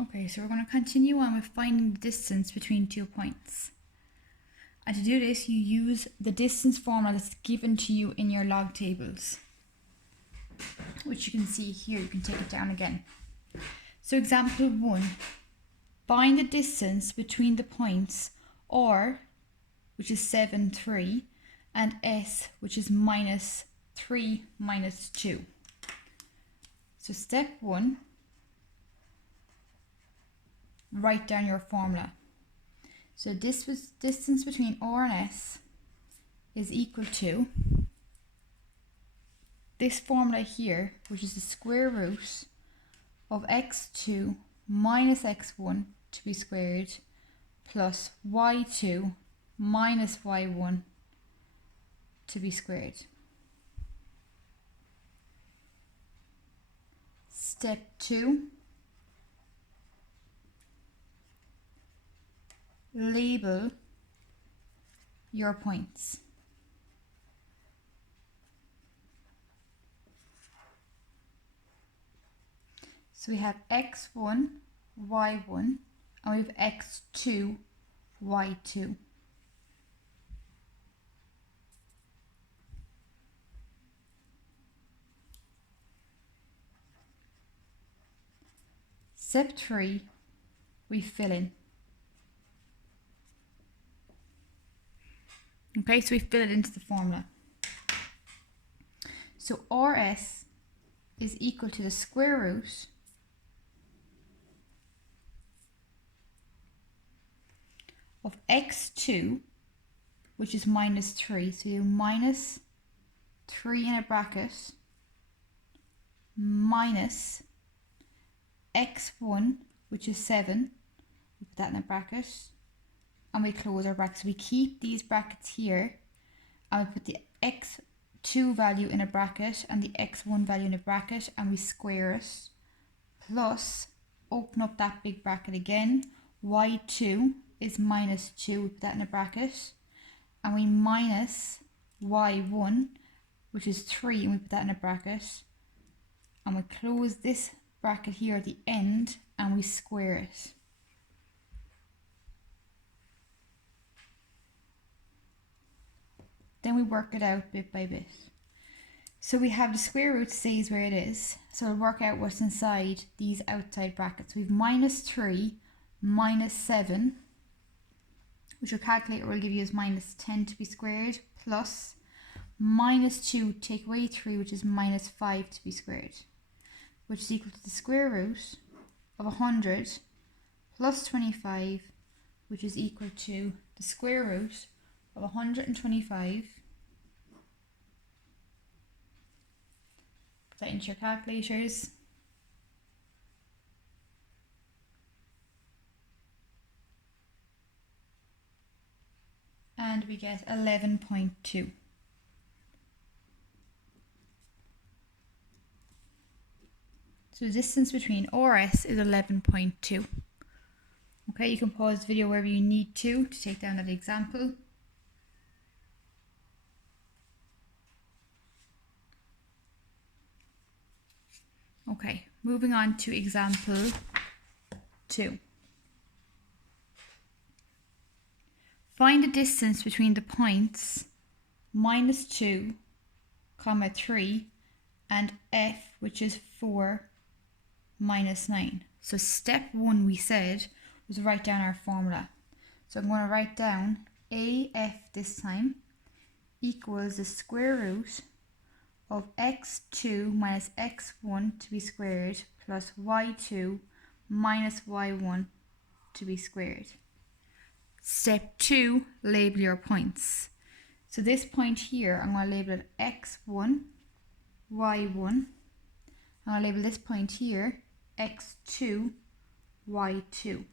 Okay, so we're going to continue on with finding the distance between 2 points. And to do this, you use the distance formula that's given to you in your log tables, which you can see here. You can take it down again. So example 1, find the distance between the points R, which is 7, 3, and S, which is minus 3, minus 2. So step 1, write down your formula. So this was distance between R and S is equal to this formula here, which is the square root of x2 minus x1 to be squared plus y2 minus y1 to be squared. Step 2, label your points. So we have x1, y1, and we have x2, y2. Step 3, we fill in. Okay, so we fill it into the formula. So RS is equal to the square root of x2, which is minus 3. So you minus 3 in a bracket minus x1, which is 7. We put that in a bracket and we close our brackets. So we keep these brackets here and we put the x2 value in a bracket and the x1 value in a bracket and we square it, plus open up that big bracket again. Y2 is minus 2, we put that in a bracket, and we minus y1, which is 3, and we put that in a bracket, and we close this bracket here at the end and we square it. Then we work it out bit by bit. So we have the square root stays where it is, so we'll work out what's inside these outside brackets. We have minus 3 minus 7, which your calculator will give you as minus 10 to be squared, plus minus 2, take away 3, which is minus 5 to be squared, which is equal to the square root of 100 plus 25, which is equal to the square root of 125. Put that into your calculators. And we get 11.2. So the distance between RS is 11.2. Okay, you can pause the video wherever you need to take down that example. Okay, moving on to example 2. Find the distance between the points minus 2, comma 3, and F, which is 4, minus 9. So step 1 we said was write down our formula. So I'm going to write down AF this time equals the square root of x2 minus x1 to be squared plus y2 minus y1 to be squared. Step 2, label your points. So this point here, I'm going to label it x1, y1. I'm going to label this point here x2, y2.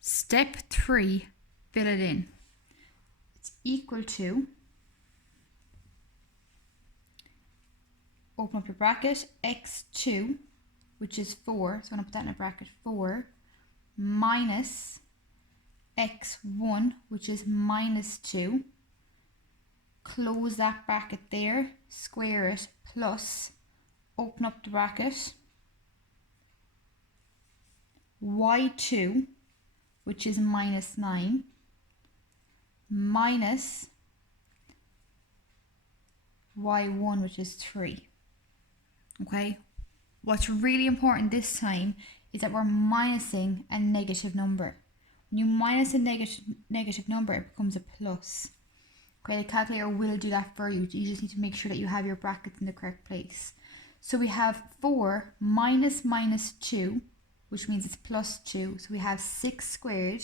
Step 3, fill it in. It's equal to, open up your bracket, x2, which is 4, so I'm going to put that in a bracket, 4, minus x1, which is minus 2, close that bracket there, square it, plus, open up the bracket, y2, which is minus 9, minus y1, which is 3. Okay? What's really important this time is that we're minusing a negative number. When you minus a negative number, it becomes a plus. Okay, the calculator will do that for you. You just need to make sure that you have your brackets in the correct place. So we have 4 minus minus 2, which means it's plus 2. So we have 6 squared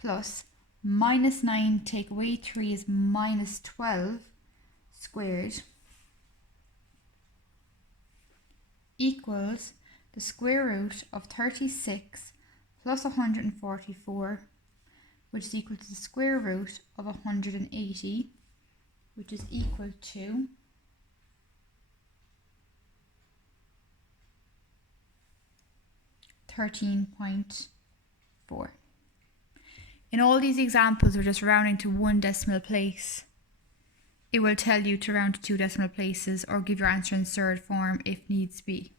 plus minus 9 take away 3 is minus 12 squared equals the square root of 36 plus 144, which is equal to the square root of 180, which is equal to 13.4. In all these examples, we're just rounding to one decimal place. It will tell you to round to 2 decimal places or give your answer in third form if needs be.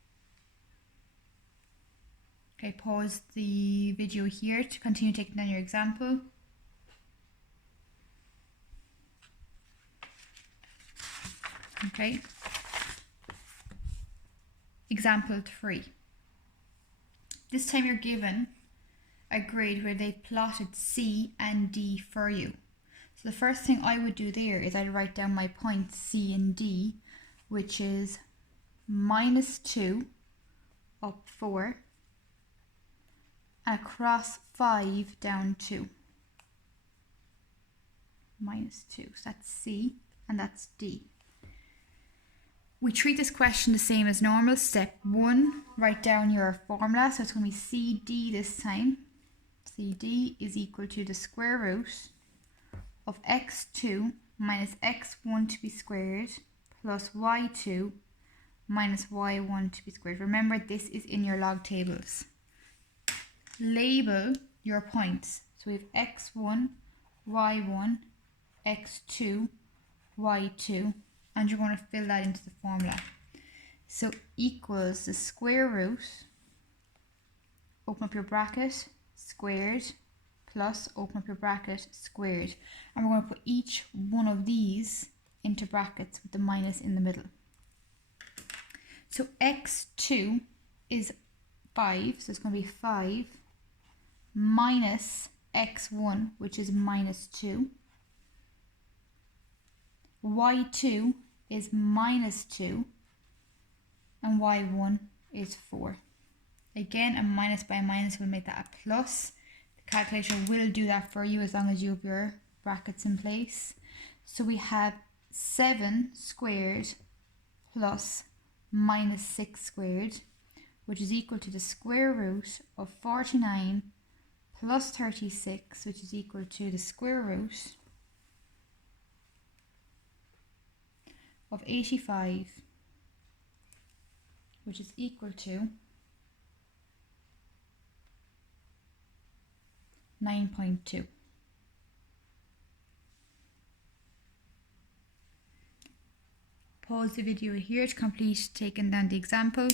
Okay, pause the video here to continue taking down your example. Okay. Example 3. This time you're given a grid where they plotted C and D for you. So the first thing I would do there is I'd write down my points C and D, which is minus 2 up 4 and across 5 down 2. Minus 2, so that's C and that's D. We treat this question the same as normal. Step 1, write down your formula. So it's going to be CD this time. CD is equal to the square root of x2 minus x1 to be squared plus y2 minus y1 to be squared. Remember, this is in your log tables. Label your points. So we have x1, y1, x2, y2. And you're going to fill that into the formula. So equals the square root, open up your bracket, squared, plus open up your bracket, squared. And we're going to put each one of these into brackets with the minus in the middle. So x2 is 5, so it's going to be 5 minus x1, which is minus 2. y2 is minus 2 and y1 is 4. Again, a minus by a minus will make that a plus. The calculator will do that for you as long as you have your brackets in place. So we have 7 squared plus minus 6 squared, which is equal to the square root of 49 plus 36, which is equal to the square root of 85, which is equal to 9.2. Pause the video here to complete taking down the example.